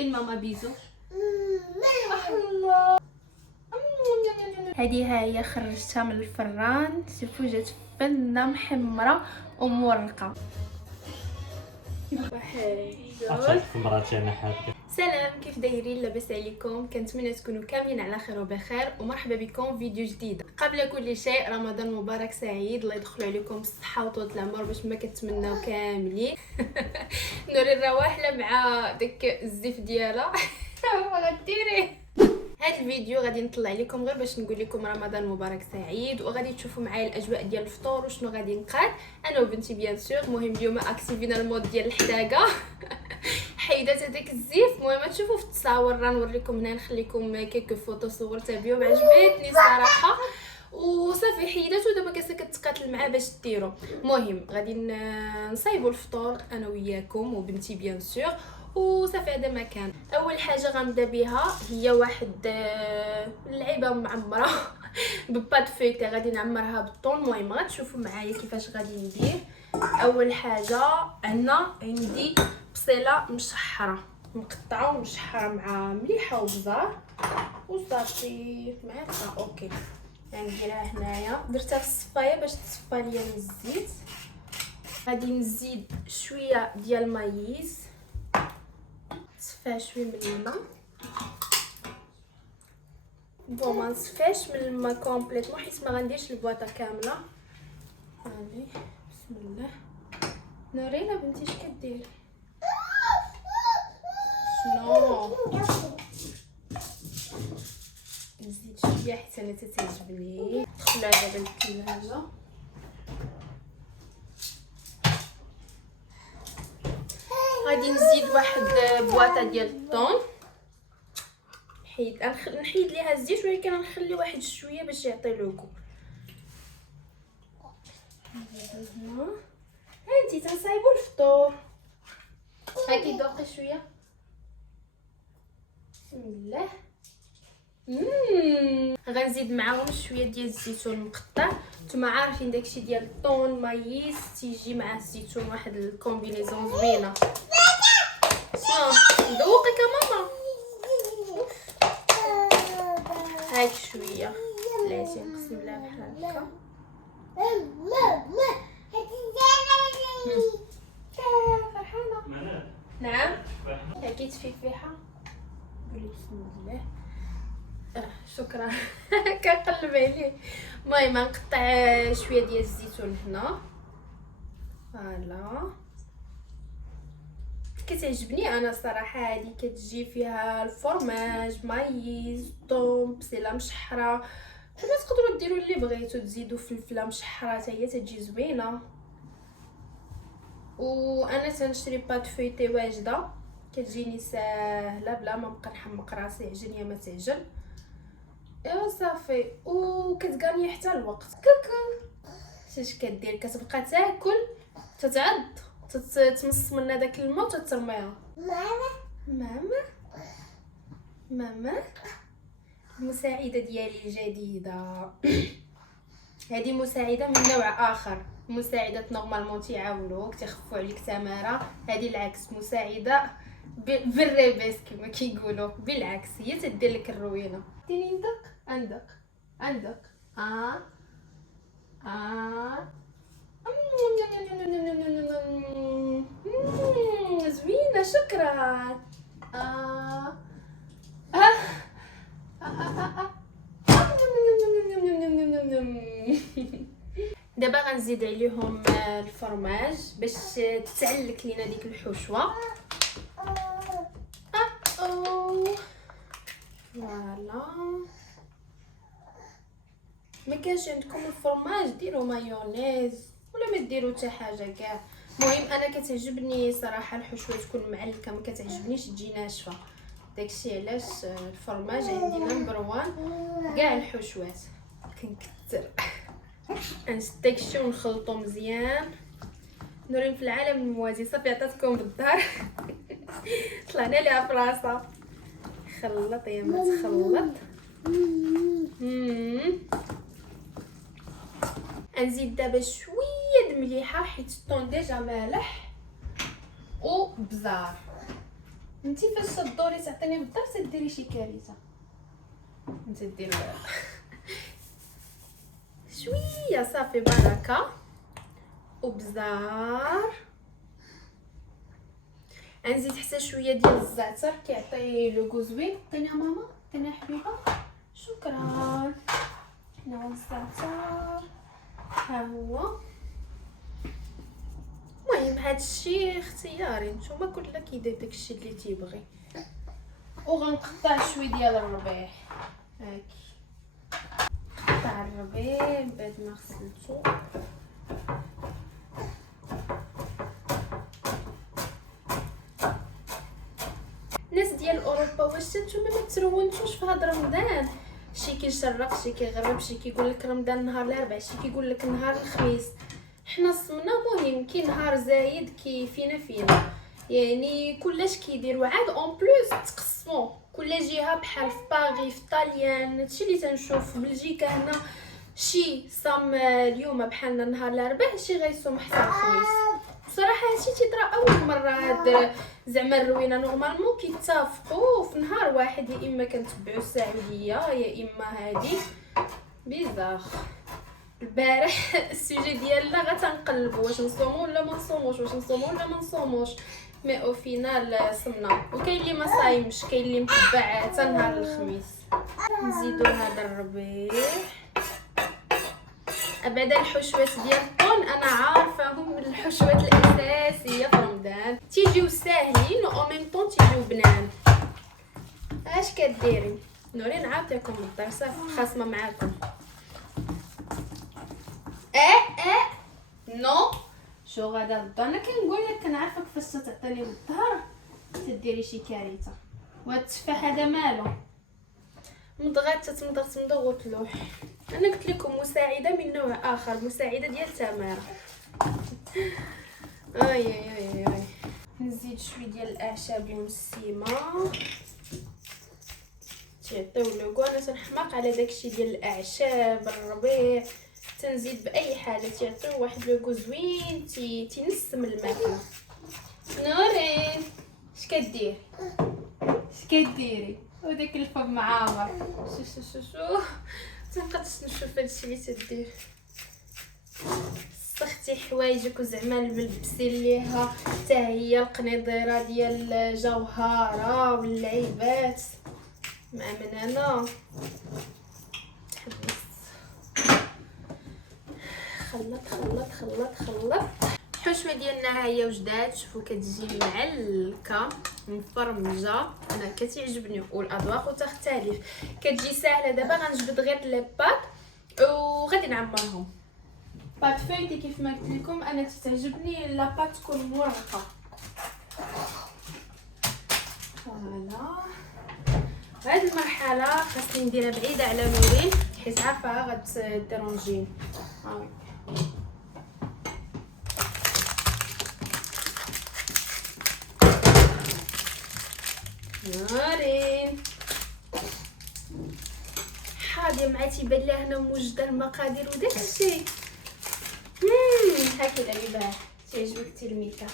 فين ماما بيزو؟ الله. هذه ها هي خرجتها من الفران، شوفوا جات فنه محمره ومورقه. سلام، كيف دايرين؟ لاباس عليكم؟ كنتمنى تكونوا كاملين على خير وبخير، ومرحبا بكم في فيديو جديد. قبل كل شيء رمضان مبارك سعيد، الله يدخل عليكم بالصحه وطول العمر باش ما كتمناو كاملين. نوري الرواحله مع داك الزيف ديالها. غديريه هاد الفيديو غادي نطلع لكم غير باش نقول لكم رمضان مبارك سعيد، وغادي تشوفوا معايا الاجواء ديال الفطور وشنو غادي نقاد انا وبنتي بيان سور. المهم اليوم اكتيفينا المود ديال الحداقه. حيدات هذاك الزيف. المهم تشوفوا في التصاور راه نوريكم هنا، نخليكم كيك فوطو صورتها بهم، عجبتني صراحه وصافي حيداتو. دابا جالسه كتقاتل معاه باش ديرو. المهم غادي نصايبوا الفطور انا وياكم وبنتي بيان سور وصافي. هذا ما كان. اول حاجه غنبدا بها هي واحد اللعيبه معمره بباد فيتي، غادي نعمرها بالطون. المهم غتشوفوا معايا كيفاش غادي ندير. اول حاجه عندي بصيله مشحره مقطعه ومشحره مع مليحه وبزار وصافي معاها. اوكي غنديرها هنايا، درتها في الصفايه باش تصفى ليا من الزيت. غادي نزيد شويه ديال المايز، نصفيها شويه من الماء. بون ما نصفيش من الماء كومبليتمون حيت ما غنديرش البواطه كامله. هاني بسم الله. نورينا بنتي اش كدير. شنو نزيد شويه حيت انا تتعجبني. دخلها دابا للثلاجه. غادي نزيد واحد بواطه ديال الطون. نحيد ليها الزيت ولكن نخلي واحد شويه باش يعطي لوكو. هنا هانتي تنصايبوا الفطور. هاكي دوقي شويه بسم الله. غنزيد معاهم شويه ديال الزيتون مقطع. نتوما عارفين داكشي ديال الطون مايس تيجي مع الزيتون واحد الكومبينيزون زوينه. شنو ندوقك يا ماما؟ هاك شويه بلاتي بسم الله بحال هكا. فرحانه؟ نعم هاكي تفيفيحه. قولي بسم الله. شكرا. كنقلب عليه. المهم نقطع شويه ديال الزيتون هنا. فوالا كتعجبني انا صراحه. هذه كتجي فيها الفرماج مايز طوم بصيله مشحره. كما تقدروا ديروا اللي بغيتو، تزيدوا فلفله مشحره حتى هي تجي زوينه. وانا تنشري بات فويتي واجده كتجيني ساهله بلا ما نبقى نحمق راسي عجن يا ما تعجن. ايوا صافي وكتغاني حتى الوقت. كوكو اش كدير؟ كتبقى تاكل تتعض تمص من داك الماء وتترميها. ماما ماما المساعده ديالي الجديده. هذه مساعده من نوع اخر. مساعدات نورمالمون تيعاونوك تيخفوا عليك تماره. هذه العكس، مساعده بالريبيس كما كيقولوا. بالعكس هي تدير لك الروينه. ديري ندق عندك زوينه شكرا. دابا غنزيد عليهم الفرماج باش تعلك لينا ديك الحشوه. فوالا ما كانش عندكم الفرماج ديروا مايونيز ولا ما ديروا حتى حاجه كاع. المهم انا كتعجبني صراحه الحشوه تكون معلكه، ما كتعجبنيش تجي ناشفه. داكشي علاش الفرماج عندي نمبر 1 كاع الحشوات كنكثر. نشد داكشي ونخلطو مزيان. نورين في العالم الموازي. صافي عطاتكم بالدار. طلعنا ليها في راسها. خلط يا ما تخلط. نزيد دابا شويه د مليحه حيت الطون ديجا مالح وبزار. انتي فاش تدوري تعطيني بالدار تديري شي كارثه. انت دير شويه صافي بركه وبزار. غنزيد حتى شويه ديال الزعتر كيعطي لو غو زوين. عطيني يا ماما، عطيني يا حبيبه. شكرا. هنا هو الزعتر، ها هو. المهم هادشي اختياري، نتوما كلشي كيدير داكشي اللي تيبغي. وغنقطع شويه ديال الربيع هاكي، قطع الربيع من بعد ما غسلتو. الناس ديال اوروبا واش نتوما ما ترونتوش في هاد رمضان؟ شي كيشرق، شي كيغرب، شي كيقول لك رمضان نهار الاربعاء، شي كيقول لك نهار الخميس. حنا صمنا مهم كي نهار زايد كي فينا يعني كلش كيدير. وعاد اون بلوس تقسمو كل جهه، بحال في باغي في طاليان هادشي اللي تنشوف. في بلجيكا هنا شي صام اليوم بحالنا نهار الاربعاء، شي غيصوم حتى الخميس. بصراحه هادشي تيطرا اول مره. هاد زعما الروينه نورمالمون كيتفقوا في نهار واحد، يا اما كنتبعوا السعوديه يا اما هادي. بيزاخ. البارح السوجي ديالنا غتنقلبوا واش نصوموا ولا ما نصوموش، واش نصوموا ولا ما نصوموش. مي او فينال صمنا. وكاين اللي ما صايمش، كاين اللي متبع حتى نهار الخميس. نزيدوا هذا الربيع. ابدا الحشوات ديال الطون انا عارفاهم من الحشوات الاساسيه في رمضان، تيجيو ساهلين و ميم طون تيجيو بنان. اش كديري؟ نوري نعطيكم الدار صافي خاصمه معاكم. نو شو غادا الدار؟ انا كنقول لك كنعرفك فاش تعطيني بالظهر تديري شي كارثه. وهاد التفاح هذا مالو مضغات تمضغ تلوح. انا قلت لكم مساعده من نوع اخر، مساعده ديال تماره. اي اي اي اي. نزيد شويه ديال الاعشاب المسيمه تيعطيو لوغو. انا تنحماق على داكشي ديال الاعشاب الربيع، تنزيد باي حاجه تيعطيو واحد لوغو زوين، تينسم الماكله. نورين اش كدير؟ اش كديري؟ وداك الفم عامر. شو تنقدش نشوف هادشي اللي تدير. سختي حوايجك وزعما لبسي ليها حتى هي القنيضيره ديال الجوهره واللعيبات مع من انا. حبس خلط خلط خلط خلط. الحشوه ديالنا ها هي وجدات. شوفوا كتجي معلكه مفرمجه، انا كتعجبني والاذواق تختلف. كتجي ساهله. دابا غنجبد غير لي بات وغادي نعمرهم. بات فايتي كيف ما قلت لكم انا تعجبني لا بات تكون مرقه. فوالا هاد المرحله خاصني نديرها بعيده على نورين حيت عارفه غتديرونجيني. نارين حاضيه مع تيبان لها هنا موجده المقادير وداك الشيء. هاكي العباه تعجبك التلميذه.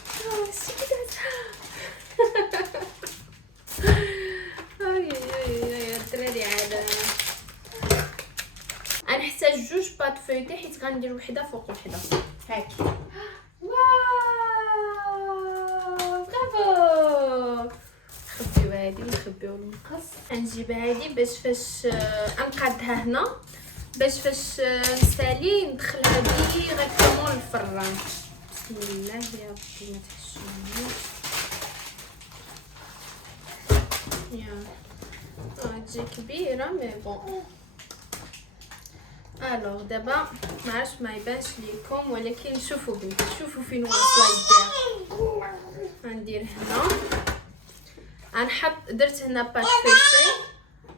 اي الدراري عاد غنحتاج جوج بات فويتي حيت غندير وحده فوق وحده. هاكي واو برافو. نخبيو هادي ونخبيو المقص. غنجيب هادي باش فاش نقادها هنا، باش فاش نسالي ندخلها ديريكتومون للفران. بسم الله يا ربي ما تحشونيش. يا تجي كبيره مي بون. الوغ دابا ما عرفتش ما يبانش ليكم ولكن شوفوا بنتي، شوفوا فين واصله يديها. غندير هنا، غنحط درت هنا بات فيتي،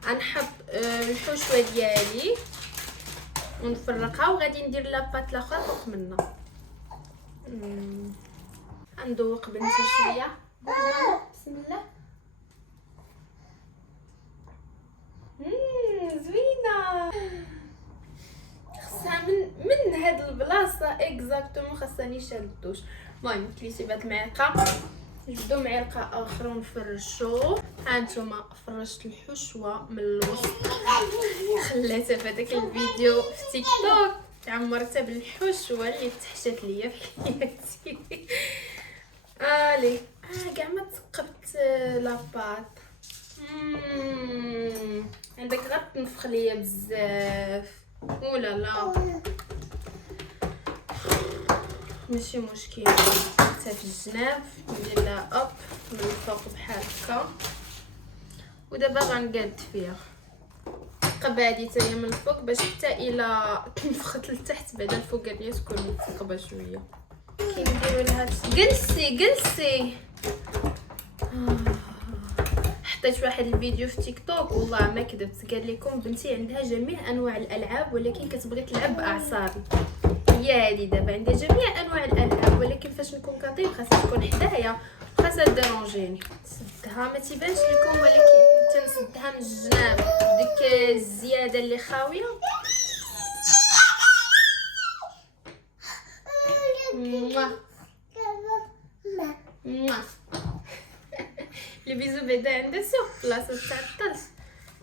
غنحط الحشوه ديالي ونفرقها وغادي ندير لاباط الاخرى فوق منها. غندوق بنتي شويه. بسم الله. زوينه. خصها من هاد البلاصه اكزاكتومون خاصها نيشان الدوش. المهم كليتي بهاد المعلقه نجبدو معلقه اخرى ونفرشو. ها نتوما فرشت الحشوه من الوسط، خليتها في هذاك الفيديو في تيك توك عمرتها بالحشوه اللي تحشات ليا في حياتي. الي كاع ما تثقبت لاباط. عندك غير تنفخ ليا بزاف ولا لا ماشي مشكل. حتى في الجناب ندير لها اب من الفوق بحال هكا، ودابا غنقاد فيها قبا هادي حتى هي من الفوق باش حتى الا تنفخت لتحت بعدا الفوقانيه تكون متثقبه شويه. كنديروا لها جلسي حطيت واحد الفيديو في تيك توك والله ما كذبت، قال لكم بنتي عندها جميع انواع الالعاب ولكن كتبغي تلعب باعصابي. هي هذه دابا عندها جميع انواع الالعاب ولكن فاش نكون كطيب خاصها تكون حدايا، خاصها ديرونجيني. نسدها ما تيبانش لكم ولكن تنسدها من الجناب ديك الزياده اللي خاويه. لي بيزو بعدا عندها سوق بلاصه تاع الطرش.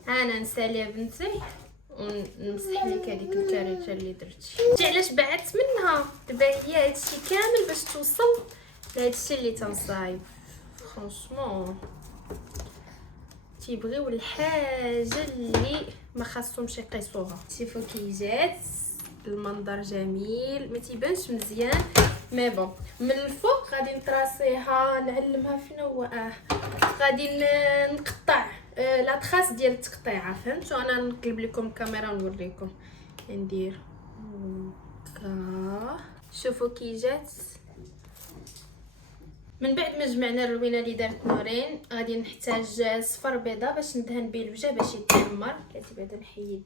انا نسالي بنتي ونمسح لك هذيك الكارثه اللي درتي. شتي علاش بعدت منها؟ دابا هي هادشي كامل باش توصل لهادشي اللي تنصايب. فرانشمون تيبغيو الحاجه اللي ما خاصهمش يقيسوها. شوفوا كي جات المنظر جميل، ما تيبانش مزيان مي بون. من الفوق غادي نطراسيها نعلمها فينا هو غادي نقطع لا تراس ديال التقطيعه. فهمتوا؟ انا نقلب لكم الكاميرا ونوريكم. ندير هكا شوفوا كي جات. من بعد ما جمعنا الروينه اللي دارت نورين غادي نحتاج صفر بيضه باش ندهن به الوجه باش يتحمر. كاتي بعدا نحيد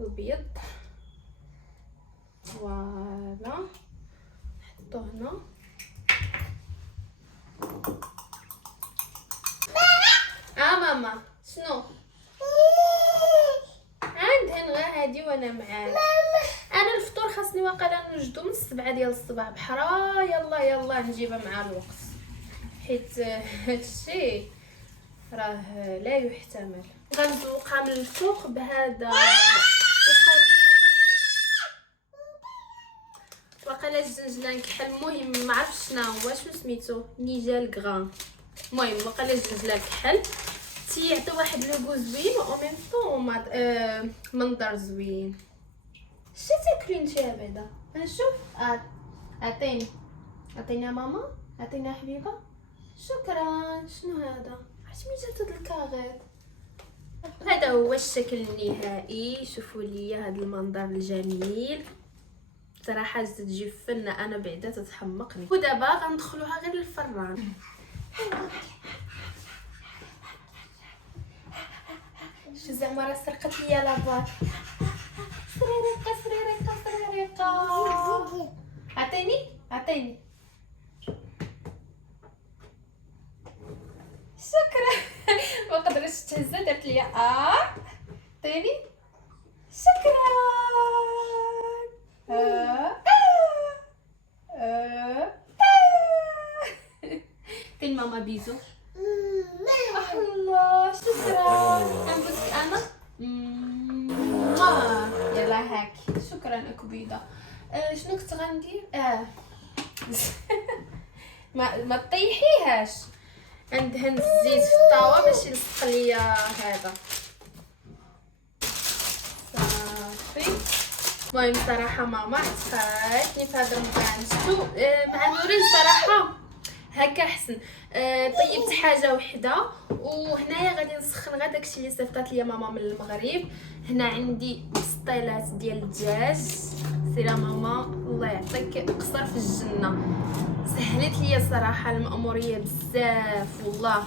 البيض فوالا نحطو هنا. ماما شنو عندهن غير هادي وانا معاك. انا الفطور خاصني واقيلا نوجدو من 7 ديال الصباح بحرا. يلا نجيبها مع الوقت حيت هادشي راه لا يحتمل. غنزوقها من الفوق بهذا واقيلا الجنجله نكحل. المهم ما عرفتش شنو هو شنو سميتو نيجال غران. المهم واقيلا الجنجله نكحل تيعطي واحد لوغو زوين و ميم طون منظر زوين. شتي تاكلي نتيا بعدا نشوف. عطيني يا ماما، عطيني يا حبيبه. شكرا. شنو هذا؟ عرفتي ملي جات هاد الكاغيط؟ هذا هو الشكل النهائي. شوفوا لي هذا المنظر الجميل صراحه تجي فنه. انا بعدا تتحمقني. ودابا غندخلوها غير للفران. شو زعما راه سرقت ليا لاباط. سريريقه عطيني شكرا. ما قدرتش تهزها درت ليا عطيني شكرا. عطيني ماما بيزو. الله شكرا. نبوسك انا. يلا هاك شكرا اكبيده. شنو كنت غندير؟ ما تطيحيهاش. ندهن الزيت في الطاوه باش يلصق ليا هذا صافي. المهم صراحه ماما عطاتني في هذا المكان. شفتوا مع نورين صراحه هكا احسن. طيبت حاجه وحده وهنايا غادي نسخن غير داكشي اللي صيفطات ليا ماما من المغرب. هنا عندي بسطيلات ديال الدجاج. سيرا ماما الله يعطيك قصر في الجنه، سهلت ليا صراحه المأموريه بزاف والله.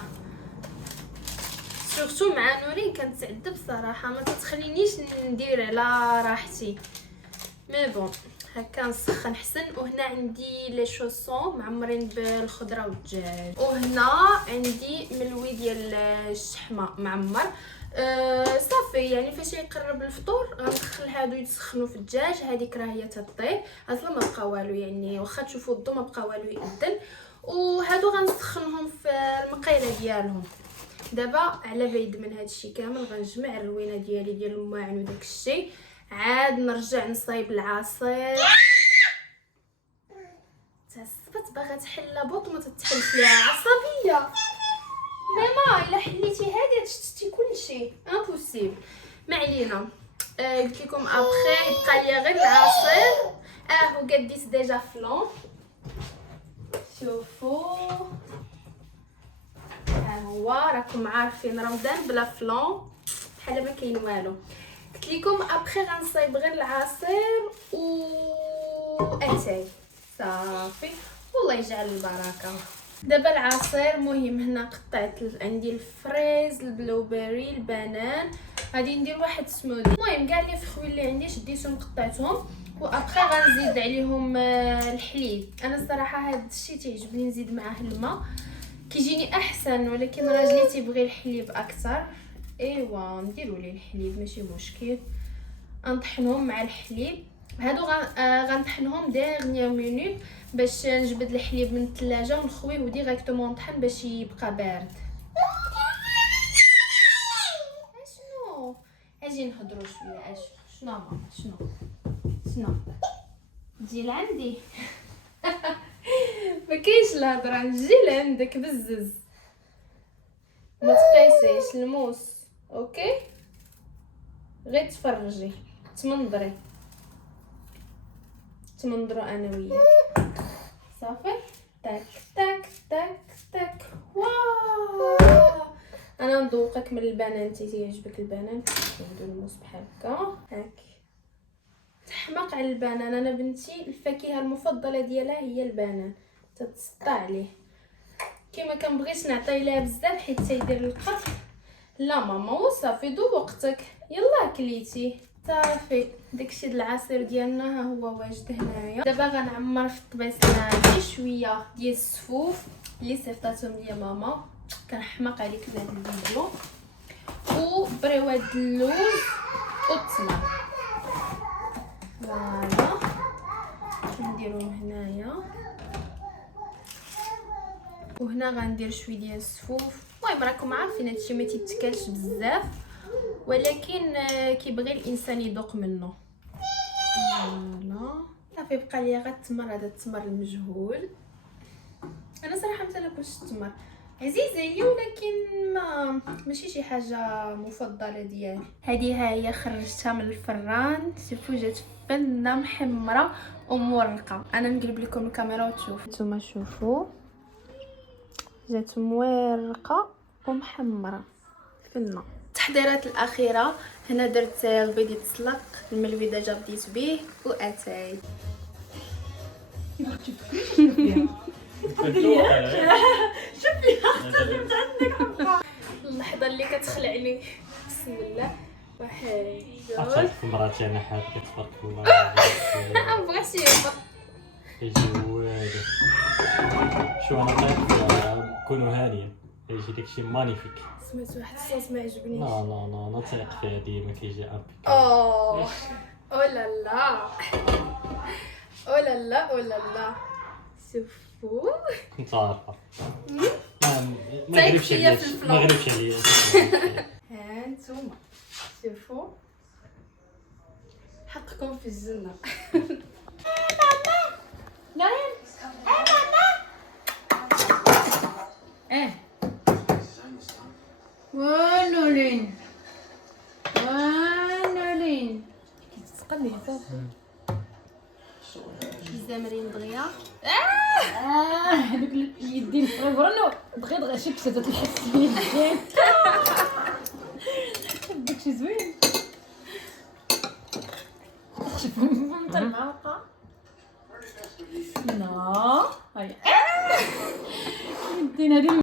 سورتو مع نورين كنتعذب صراحه ما تتخلينيش ندير على راحتي. مي بون هكا نسخن حسن. وهنا عندي لي شوسون معمرين بالخضره والدجاج. وهنا عندي ملوي ديال الشحمه معمر. صافي يعني فاش يقرب الفطور غندخل هادو يتسخنوا في الدجاج. هذيك راه هي تطيب اصلا ما بقى والو يعني واخا تشوفوا الضو ما بقى والو يأذن. وهادو غنسخنهم في المقيله ديالهم. دابا على بعيد من هادشي كامل غنجمع الروينه ديالي ديال الماعن وداك الشيء، عاد نرجع نصايب العصير. تعصبت باغا تحل لابوط وما تتحلش ليها، عصبيه ماما. الا حليتي هادي تشتتي كلشي امبوسيبل. ما علينا. قلت لكم ابخي بقى لي غير العصير. وقديت ديجا فلون، شوفوا ها هو. راكم عارفين رمضان بلا فلون بحال ما كاين والو. قلت لكم ابخي غنصايب غير العصير و اتاي صافي، والله يجعل البركه. دابا العصير مهم. هنا قطعت عندي الفريز، البلوبيري، البنان. غادي ندير واحد سموذي. المهم كاع لي فخوي اللي عندي شديتهم قطعتهم، وابخي غنزيد عليهم الحليب. انا الصراحه هذا الشيء تعجبني نزيد معاه الماء كيجيني احسن، ولكن راجلي تيبغي الحليب اكثر. ايوا نديروا ليه الحليب ماشي مشكل. نطحنهم مع الحليب. هادو غنطحنهم ديرنيير مينوت باش نجبد الحليب من الثلاجه ونخويه ديريكتومون نطحن باش يبقى بارد. شنو اجي نهضروا شويه. شنو ماما؟ شنو تجي لعندي؟ ما كاينش الهضره، نجي لعندك بزز. ما تقيسيش الموس اوكي، غير تفرجي تمنظروا انا وياك صافي. تاك تاك تاك تاك. واو انا نذوقك من البنان. انتي تيعجبك البنان؟ ندير الموس بحال هكا هاك. تحماق على البنان. انا بنتي الفاكهه المفضله ديالها هي البنان، تتسطى عليه. كيما كنبغيش نعطي لها بزاف حيت تيدير القرف. لا ماما وصافي ذوقتك يلا كليتي صافي. داكشي د العصير ديالنا ها هو واجد هنايا. دابا غنعمر في الطبيسله غير شويه ديال السفوف اللي صيفطاتهم ليا ماما. كنحماق عليك في هذا الفيديو. وبريوات اللوز والتمر. فوالا نديروهم هنايا. وهنا غندير شويه ديال السفوف. المهم راكم عارفين هادشي ما تيتكلش بزاف، ولكن كيبغي الانسان يذوق منه. فوالا صافي. بقى لي غير التمر. هذا التمر المجهول. انا صراحه ما تناكلش التمر، عزيز عليا، ولكن ماشي شي حاجه مفضله ديالي. هذه ها هي خرجتها من الفران. شوفوا جات بنه محمره ومورقه. انا نقلب لكم الكاميرا وتشوفوا نتوما. شوفوا جات مورقه ومحمره فنه. التحضيرات الاخيره هنا درت البيض يتسلق، الملوي ديجا بديت به واتاي. شوف لي اخترت عندك اللحظه اللي كتخلعني. بسم الله. واحد جوج. مراتي انا حاب تبارك الله. ما بغاش يهبط. يجي واجد. شو انا طيب كونوا هانيين. يجي داكشي مانيفيك. سمعت واحد الصوت ما عجبنيش. لا لا لا انا تايق فيها ديما كيجي ابيك. اوه لا لا لا لا. شوفوا كنت عارفه. ما طيب غريبش فيا عليا. في الفلان. ما غريبش عليا. ها نتوما شوفوا حقكم في الجنه. نايم ماما. ونولين كتسقلي صافي. الزمرين دغيا. هذوك اليدين فرغرنو دغيا شي كسات الحس باليدين. داكشي زوين. شوف انت المعلقه. لا هاي اليدين هذه